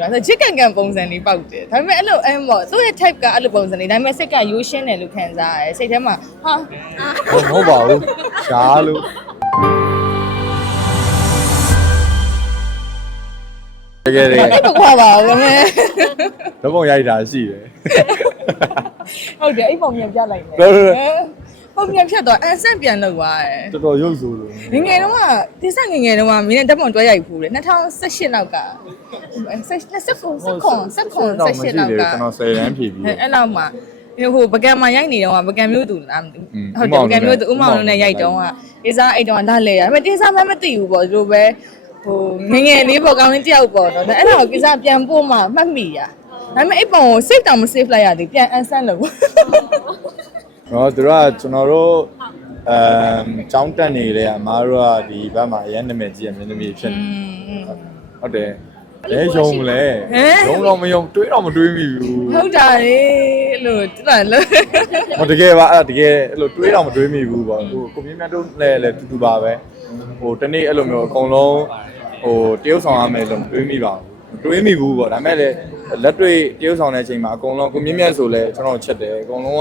တာဆိုချစ်ကန်ကန်ပုံစံလေးပေါက်တယ်ဒါပေမဲ့အဲ့လိုအဲ့ပေါ့သူ့ရဲ့ type ကအဲ့လိုပုံစံလေးဒါပေမဲ့စိတ်ကရိုးရှင်းတယ်လို့ခံစားရတယ်စိတ်ထဲမှာဟာဟုတ်မဟုတ်ပါဘူးရှားလို့တကယ်တကယ်အဲ့တော့ခွာပါဦးမယ်တော့ပုံရိုက်တာရှိတယ်ဟုတ်တယ်အဲ့ပုံပြန်ပြလိုက်မယ်တော်တော် ပုံပြန်ဖြတ်တော့အန်ဆန့်ပြန်လောက်သွားတယ်တော်တော်ရုပ်ဆိုးလို့ငယ်ငယ်တုန်းကဒီစငယ်ငယ်တုန်းကမင်းနဲ့ဓာတ်ပုံတွဲရိုက်ဖူးတယ်2018လောက်က29 29 29တော့28မရှိလောတယ်က်ကကျွန်တော်10ရန်ဖြည့်ပြီးအဲ့အဲ့လောက်မှာဒီဟိုပကံမှာရိုက်နေတော့ကပကံမျိုးသူလားမသိอืมဘူးဟုတ်တယ်ပကံမျိုးသူဥဥမောမောင်င်လုံးလုံးနဲ့နဲ့ရိုက်တော့ကဒီစားအိတ်တော့လာလေရဒါပေမဲ့ဒီစားမှမသိဘူးပေါ့ဒီလိုပဲဟိုငယ်ငယ်လေးပေါ့ကောင်းလေးတယောက်ပေါ့နော်အဲ့ဒါကိုကိစ္စပြန်ပို့မှမှတ်မိရဒါပေမဲ့အိတ်ပုံကို save တောင်မ save လိုက်ရသေးပြန် unsend လု ပ်တော့သူတို့ကကျွန်တော်တို့အမ်ចောင်းတက်နေလေအမားတို့ကဒီဘက်မှာအရင်နာမည်ကြီးအမင်းသမီးဖြစ်နေဟုတ်တယ်လဲယုံမလဲယုံတော့မယုံတွေးတော့မတွေးမိဘူးဟုတ်တာလေလို့တူလာလို့ဟောတကယ်ပါအဲ့တကယ်အဲ့လိုတွေးတော့မတွေးမိဘူးပေါ့ဟိုကိုမြင့်မြတ်တို့လည်းလည်းတူတူပါပဲဟိုတနေ့အဲ့လိုမျိုးအကုန်လုံးဟိုတရုပ်ဆောင်ရမယ်လို့မတွေးမိပါဘူးတွေးမိဘူးပေါ့ဒါပေမဲ့လည်း လက်တွေ့တရုပ်ဆောင်တဲ့အချိန်မှာအကုန်လုံးကိုမြင့်မြတ်ဆိုလဲကျွန်တော်ချက်တယ်အကုန်လုံး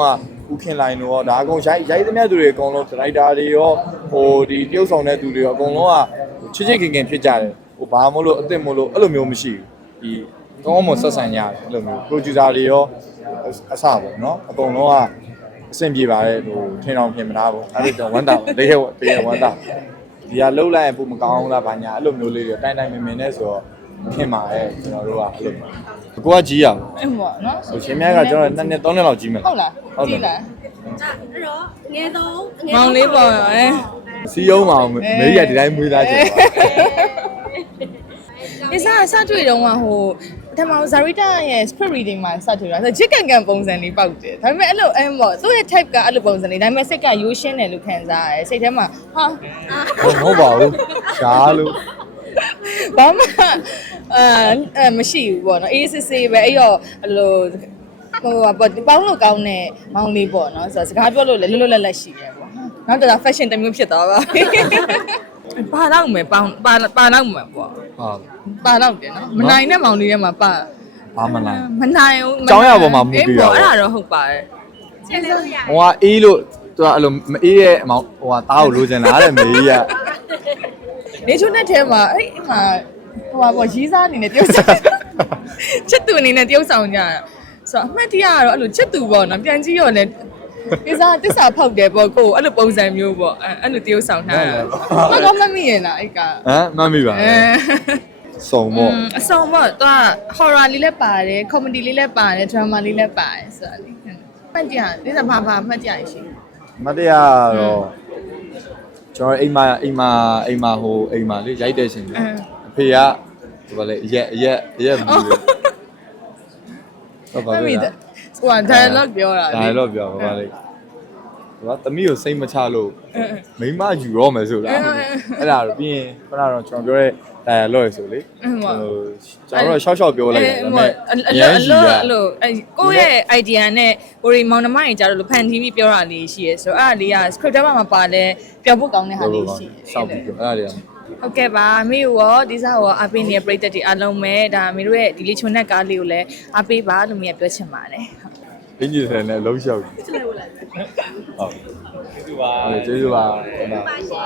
ကဥခင်လိုင်းတို့ရောဒါအကုန်ရိုက်ရိုက်သမျှသူတွေအကုန်လုံးဒရိုက်တာတွေရောဟိုဒီတရုပ်ဆောင်တဲ့သူတွေရောအကုန်လုံးကချစ်ချစ်ခင်ခင်ဖြစ်ကြတယ်ဟိုဘာမို့လို့အစ်စ်မို့လို့အဲ့လိုမျိုးမရှိဘူးဒီကောင်းမွန်ဆက်ဆံရတယ်အဲ့လိုမျိုး producer တွေရောအဆပေါ့နော်အကုန်လုံးကအဆင်ပြေပါတယ်ဟိုထင်အောင်ပြင်မသားဘူးအဲ့ဒါတော့ဝမ်းတာပါတကယ်တကယ်ဝမ်းတာဒီကလှုပ်လိုက်ရင်ပုံမကောင်းဘူးလားဘာညာအဲ့လိုမျိုးလေးတွေတိုင်တိုင်မင်မင်နဲ့ဆိုတော့ ခင်ပါရဲ့ကျွန်တော်တို့ကအဲ့လိုမျိုးကိုကကြီးရပါအဲ့ပေါ့နော်ဟိုရှင်မြတ်ကကျွန်တော်နှစ်နှစ်သုံးနှစ်လောက်ကြီးမယ်ဟုတ်လားဟုတ်တယ်ကြည့်လားအဲ့တော့ငယ်ဆုံးမောင်လေးပေါ့အဲစီယုံမအောင်မေးရဒီတိုင်းမွေးသားချင်ပါဒီစားစတွေ့တော့ကဟိုပထမဇာရီတာရဲ့ script reading မှာစတွေ့တာဆိုချစ်ကန်ကန်ပုံစံလေးပေါက်တယ်ဒါပေမဲ့အဲ့လိုအဲ့ပေါ့သူ့ရဲ့ type ကအဲ့လိုပုံစံလေးဒါပေမဲ့စိတ်ကရိုးရှင်းတယ်လို့ခံစားရတယ်စိတ်ထဲမှာဟာဟုတ်မဟုတ်ပါဘူးရှားလို့ဘာမှ အဲအဲမရှိဘူးပေါ့နော်အေးစစ်စစ်ပဲအဲ့တော့အဲ့လိုဟိုပေါ့ပေါင်းလို့ကောင်းတဲ့မောင်လေးပေါ့နော်ဆိုတော့စကားပြောလို့လည်းလွတ်လွတ်လပ်လပ်ရှိတယ်ပေါ့နောက်တော့ fashion တစ်မျိုးဖြစ်သွားပါပါတော့မယ်ပေါင်းပါပါတော့မယ်ပေါ့ဟာပါတော့တယ်နော်မနိုင်တဲ့မောင်လေးထဲမှာပါဘာမနိုင်မနိုင်ဘူးကျောင်းရပေါ်မှာမူတည်တာပေါ့အဲ့ဒါတော့ဟုတ်ပါတယ်ချက်လို့ရဟိုကအေးလို့သူကအဲ့လိုမအေးရဲ့အမောင်ဟိုကသားကိုလိုချင်တာတဲ့မေကြီးက နေချုံတဲ့ထဲမှာအဲ့ဒီမှာ ဟိုပါပေါ့ရီးစားအနေနဲ့တယောက်ဆောင်ချစ်သူအနေနဲ့တယောက်ဆောင်ကြတာဆိုတော့အမှတ်တရကတော့အဲ့လိုချစ်သူပေါ့နော်ပြန်ကြည့်ရောလည်းဒီစားတစ္ဆာဖောက်တယ်ပေါ့ကိုယ်အဲ့လိုပုံစံမျိုးပေါ့အဲ့အဲ့လိုတယောက်ဆောင်ထားတာမကောင်းမမိရင်လားအဲ့ကဟမ်မမိပါအဲဘူးစုံပေါ့အဆောင်ပေါ့သူက horror လေးလည်းပါတယ် comedy လေးလည်းပါတယ် drama လေးလည်းပါတယ်ဆိုတာလေမှတ်ကြဒီစားဘာဘာမှတ်ကြရရှိမတရားတော့ကျွန်တော်အိမ်မှာအိမ်မှာအိမ်မှာဟိုအိမ်မှာလေရိုက်တဲ့ရှင်လေ အဖေကဒီပါလေရက်ရက်ရက်ဘူးလေဟုတ်ပါမှတ်မိပြီတယ်ဟိုက dialogue ပြောတာဒါတော့ပြောပါပါလေသူကသမီးကိုစိတ်မချလို့မိမယူရောမယ်ဆိုလားအဲ့ဒါတော့ပြီးရင်ခဏတော့ကျွန်တော်ပြောတဲ့ dialogue ဆိုလေအဲ့ဟိုဟိုကျွန်တော်တို့ရှော့ရှော့ပြောလိုက်တယ်ဒါပေမဲ့အလောအလောအလောအဲကိုယ့်ရဲ့ idea နဲ့ကိုရီမောင်နှမကြီးကြတော့လို့ဖန်တီးပြီးပြောတာလေးရှိရဲဆိုတော့အဲ့ဒါလေးက script ထဲမှာမပါလဲပြောဖို့ကောင်းတဲ့ဟာလေးရှိရှောက်ပြီးပြောအဲ့ဒါတွေက ဟုတ်ကဲ့ပါအမေရောဒီစားရောအပေးနေတဲ့ပရိသတ်တွေအားလုံးပဲဒါအမေတို့ရဲ့ဒီလေးချွန်တဲ့ကားလေးကိုလည်းအားပေးပါလို့မြင်ပြောချင်ပါတယ်ဟုတ်အင်ဂျင်ဆယ်နဲ့အလုံးရှောက်ဟုတ်ကျေးဇူးပါကျေးဇူးပါဟုတ်ပါ